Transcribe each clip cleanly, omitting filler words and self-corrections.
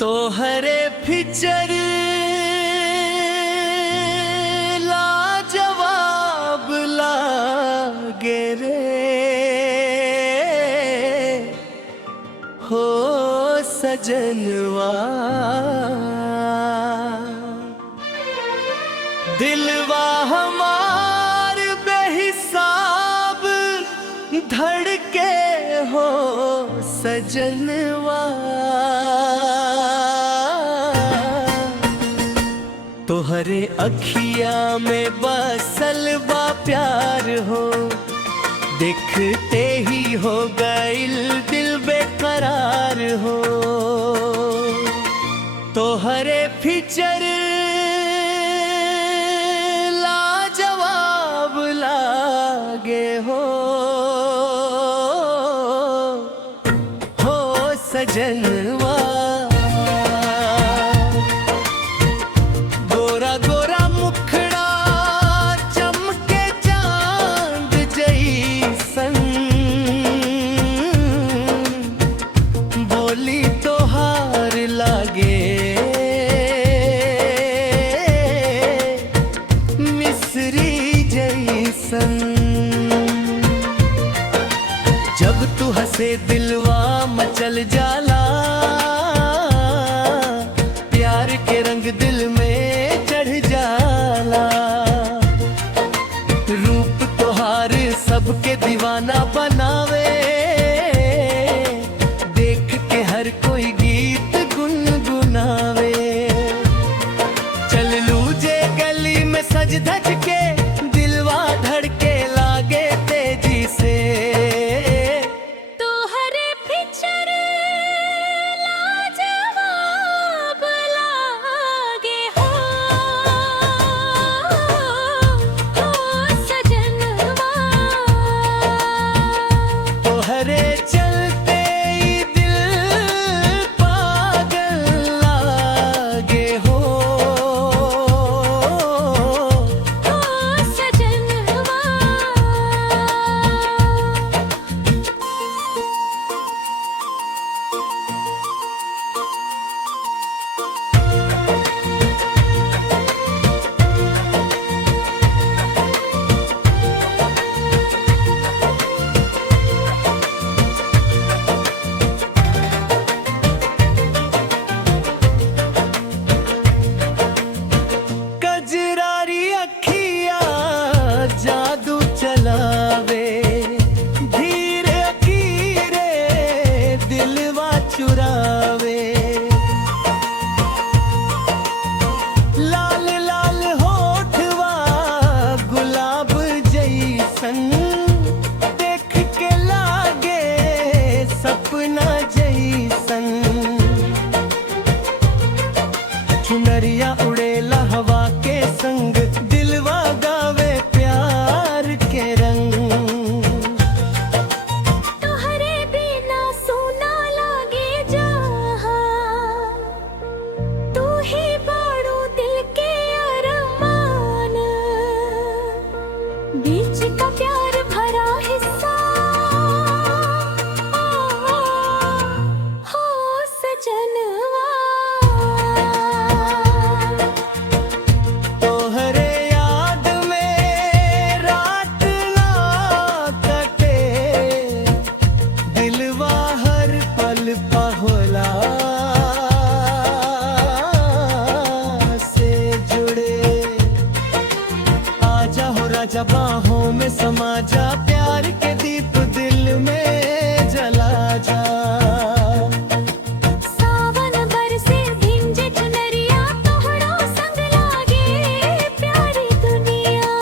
तो हरे फिचर लाजवाब लागे रे हो सजनवा। दिलवा हमार बेहिसाब धड़के हो सजनवा। तोहरे अखिया में बसल बा प्यार हो, दिखते ही हो गइल दिल बेकरार हो। तोहरे फिचर लाजवाब लागे हो सजनवा। गोरा गोरा मुखड़ा चमके चांद जैसन, बोली तोहार लागे मिस्री जैसन। जब तू हंसे दिलवा मचल जाला, प्यार के रंग दिल में चढ़ जाला। रूप तोहार सबके दीवाना बनावे, देख के हर कोई गीत गुनगुनावे। चल लूजे गली में सज धज के, दिलवा धड़के लागे तेजी से। चुरावे लाल लाल होठवा गुलाब जैसन, देख के लागे सपना जैसन। चुनरिया उड़ेला हवा के संग, दिलवा गावे प्यार के रंग। बीच का प्यार भरा हिस्सा हो सजनवा। तोहरे याद में रात ना कटे, दिलवा हर पल पहोला से जुड़े। आजा हो राजा बाहों में समा जा, प्यार के दीप दिल में जला जा। सावन बरसे भिंजे चुनरिया, तोहरो संग लागे प्यारी दुनिया।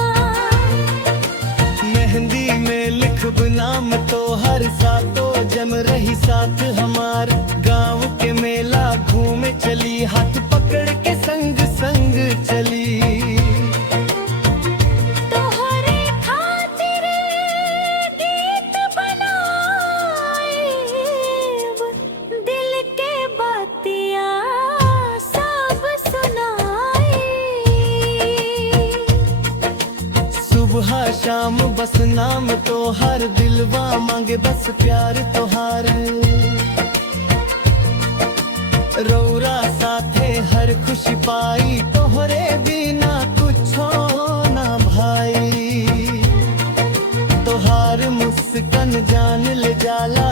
मेहंदी में लिखब नाम तो हर सातो जम रही साथ हमार। गाँव के मेला घूमे चली, हाथ पकड़ के संग संग चली। सुबह शाम बस नाम तो हर दिलवा मांगे बस प्यार तोहार। रौरा साथे हर खुशी पाई तोहरे बिना कुछो ना भाई तोहार मुस्कान जान ले जाला